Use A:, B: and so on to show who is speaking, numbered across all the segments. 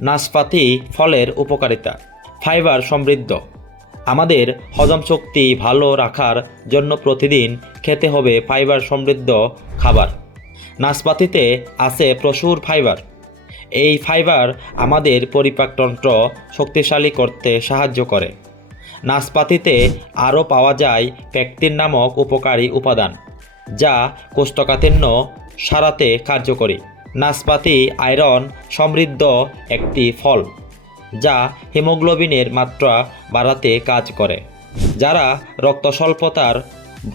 A: নাশপাতি ফলের উপকারিতা। ফাইবার সমৃদ্ধ। আমাদের হজম শক্তি ভালো রাখার জন্য প্রতিদিন খেতে হবে ফাইবার সমৃদ্ধ খাবার। নাশপাতিতে আছে প্রচুর ফাইবার। এই ফাইবার আমাদের পরিপাকতন্ত্র শক্তিশালী করতে সাহায্য করে। নাশপাতিতে আরও পাওয়া যায় প্যাকটিন নামক উপকারী উপাদান, যা কোষ্ঠকাঠিন্য সারাতে কার্যকরী। নাশপাতি, আয়রন সমৃদ্ধ একটি ফল, যা হিমোগ্লোবিনের মাত্রা বাড়াতে কাজ করে। যারা রক্ত স্বল্পতার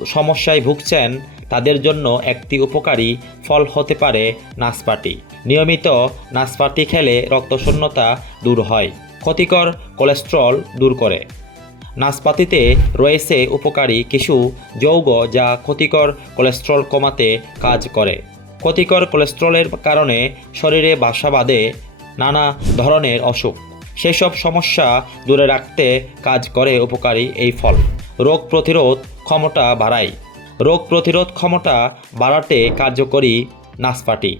A: সমস্যায় ভুগছেন, তাদের জন্য একটি উপকারী ফল হতে পারে নাশপাতি। নিয়মিত নাশপাতি খেলে রক্তশূন্যতা দূর হয়, ক্ষতিকর কোলেস্ট্রল দূর করে। নাশপাতিতে রয়েছে উপকারী কিছু যৌগ যা ক্ষতিকর কোলেস্ট্রল কমাতে কাজ করে। ক্ষতিকর কোলেস্ট্রলের কারণে শরীরে বাসা বাঁধে, নানা ধরনের অসুখ। সেসব সমস্যা দূরে রাখতে কাজ করে উপকারী এই ফল। রোগ প্রতিরোধ ক্ষমতা বাড়ায়। রোগ প্রতিরোধ ক্ষমতা বাড়াতে কার্যকরী নাশপাতি।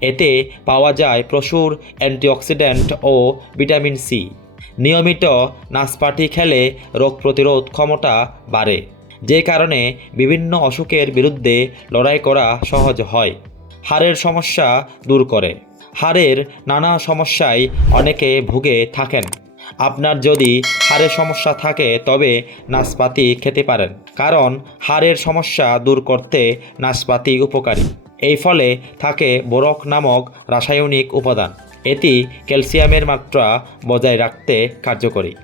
A: এতে পাওয়া যায় প্রচুর অ্যান্টিঅক্সিডেন্ট ও ভিটামিন সি নিয়মিত নাশপাতি খেলে রোগ প্রতিরোধ ক্ষমতা বাড়ে, যে কারণে বিভিন্ন অসুখের বিরুদ্ধে লড়াই করা সহজ হয়। হাড়ের সমস্যা দূর করে। হাড়ের নানা সমস্যায় অনেকে ভুগে থাকেন। আপনার যদি হাড়ের সমস্যা থাকে, তবে নাশপাতি খেতে পারেন। কারণ হাড়ের সমস্যা দূর করতে নাশপাতি উপকারী। এই ফলে থাকে বোরক নামক রাসায়নিক উপাদান। এটি ক্যালসিয়ামের মাত্রা বজায় রাখতে কার্যকরী।